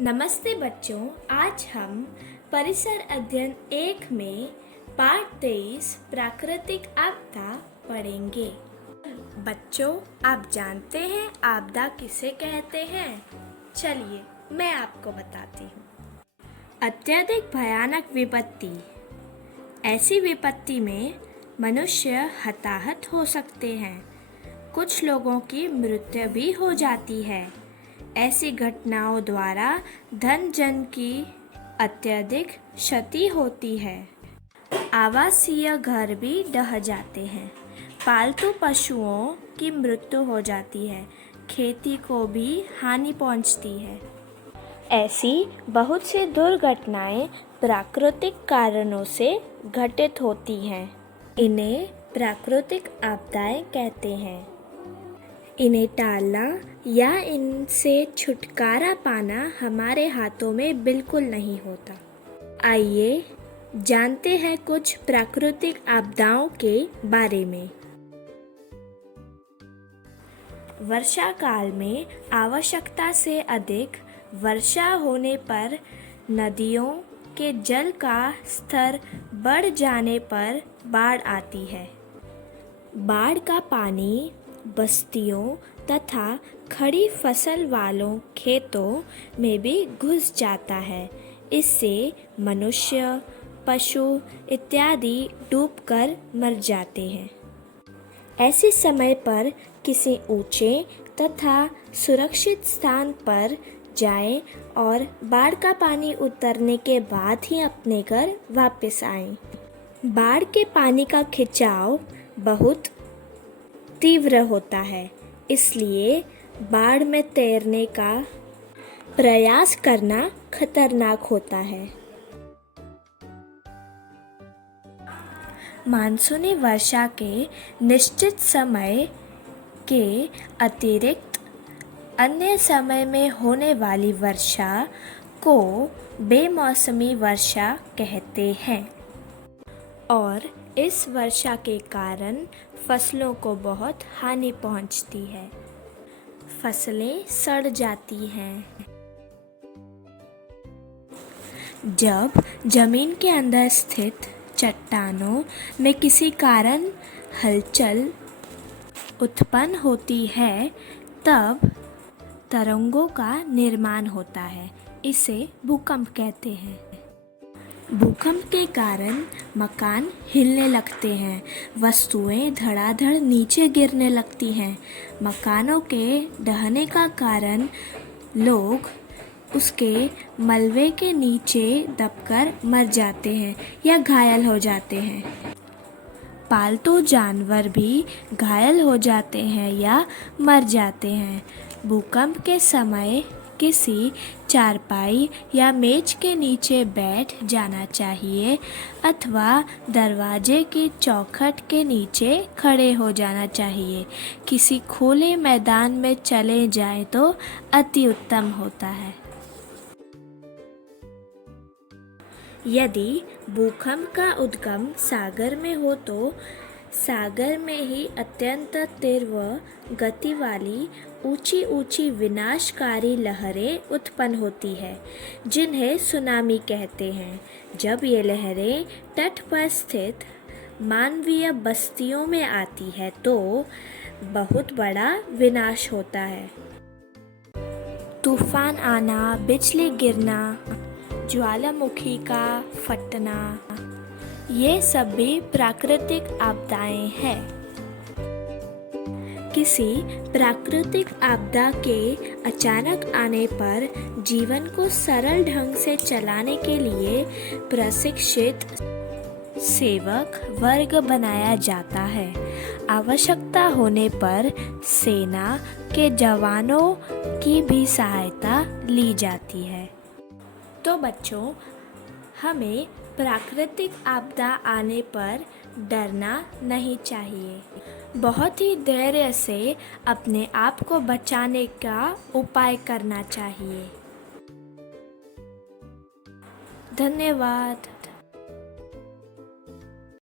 नमस्ते बच्चों, आज हम परिसर अध्ययन 1 में पाठ 23 प्राकृतिक आपदा पढ़ेंगे। बच्चों, आप जानते हैं आपदा किसे कहते हैं? चलिए मैं आपको बताती हूँ। अत्यधिक भयानक विपत्ति। ऐसी विपत्ति में मनुष्य हताहत हो सकते हैं। कुछ लोगों की मृत्यु भी हो जाती है। ऐसी घटनाओं द्वारा धन जन की अत्यधिक क्षति होती है। आवासीय घर भी ढह जाते हैं। पालतू पशुओं की मृत्यु हो जाती है। खेती को भी हानि पहुंचती है। ऐसी बहुत सी दुर्घटनाएं प्राकृतिक कारणों से घटित होती हैं। इन्हें प्राकृतिक आपदाएं कहते हैं। इन्हें टालना या इनसे छुटकारा पाना हमारे हाथों में बिल्कुल नहीं होता। आइए जानते हैं कुछ प्राकृतिक आपदाओं के बारे में। वर्षा काल में आवश्यकता से अधिक वर्षा होने पर नदियों के जल का स्तर बढ़ जाने पर बाढ़ आती है। बाढ़ का पानी बस्तियों तथा खड़ी फसल वालों खेतों में भी घुस जाता है। इससे मनुष्य, पशु इत्यादि डूबकर मर जाते हैं। ऐसे समय पर किसी ऊंचे तथा सुरक्षित स्थान पर जाएं और बाढ़ का पानी उतरने के बाद ही अपने घर वापस आएं। बाढ़ के पानी का खिंचाव बहुत तीव्र होता है, इसलिए बाढ़ में तैरने का प्रयास करना खतरनाक होता है। मानसूनी वर्षा के निश्चित समय के अतिरिक्त अन्य समय में होने वाली वर्षा को बेमौसमी वर्षा कहते हैं और इस वर्षा के कारण फसलों को बहुत हानि पहुंचती है। फसलें सड़ जाती हैं। जब जमीन के अंदर स्थित चट्टानों में किसी कारण हलचल उत्पन्न होती है, तब तरंगों का निर्माण होता है। इसे भूकंप कहते हैं। भूकंप के कारण मकान हिलने लगते हैं, वस्तुएं धड़ाधड़ नीचे गिरने लगती हैं। मकानों के ढहने का कारण लोग उसके मलबे के नीचे दबकर मर जाते हैं या घायल हो जाते हैं। पालतू जानवर भी घायल हो जाते हैं या मर जाते हैं। भूकंप के समय किसी चारपाई या मेज के नीचे बैठ जाना चाहिए अथवा दरवाजे की चौखट के नीचे खड़े हो जाना चाहिए। किसी खुले मैदान में चले जाएं तो अति उत्तम होता है। यदि भूकंप का उद्गम सागर में हो तो सागर में ही अत्यंत तीव्र गति वाली ऊंची ऊंची विनाशकारी लहरें उत्पन्न होती है, जिन्हें सुनामी कहते हैं। जब ये लहरें तट पर स्थित मानवीय बस्तियों में आती है तो बहुत बड़ा विनाश होता है। तूफान आना, बिजली गिरना, ज्वालामुखी का फटना, ये सब भी प्राकृतिक आपदाएं हैं। किसी प्राकृतिक आपदा के अचानक आने पर जीवन को सरल ढंग से चलाने के लिए प्रशिक्षित सेवक वर्ग बनाया जाता है। आवश्यकता होने पर सेना के जवानों की भी सहायता ली जाती है। तो बच्चों, हमें प्राकृतिक आपदा आने पर डरना नहीं चाहिए। बहुत ही धैर्य से अपने आप को बचाने का उपाय करना चाहिए। धन्यवाद।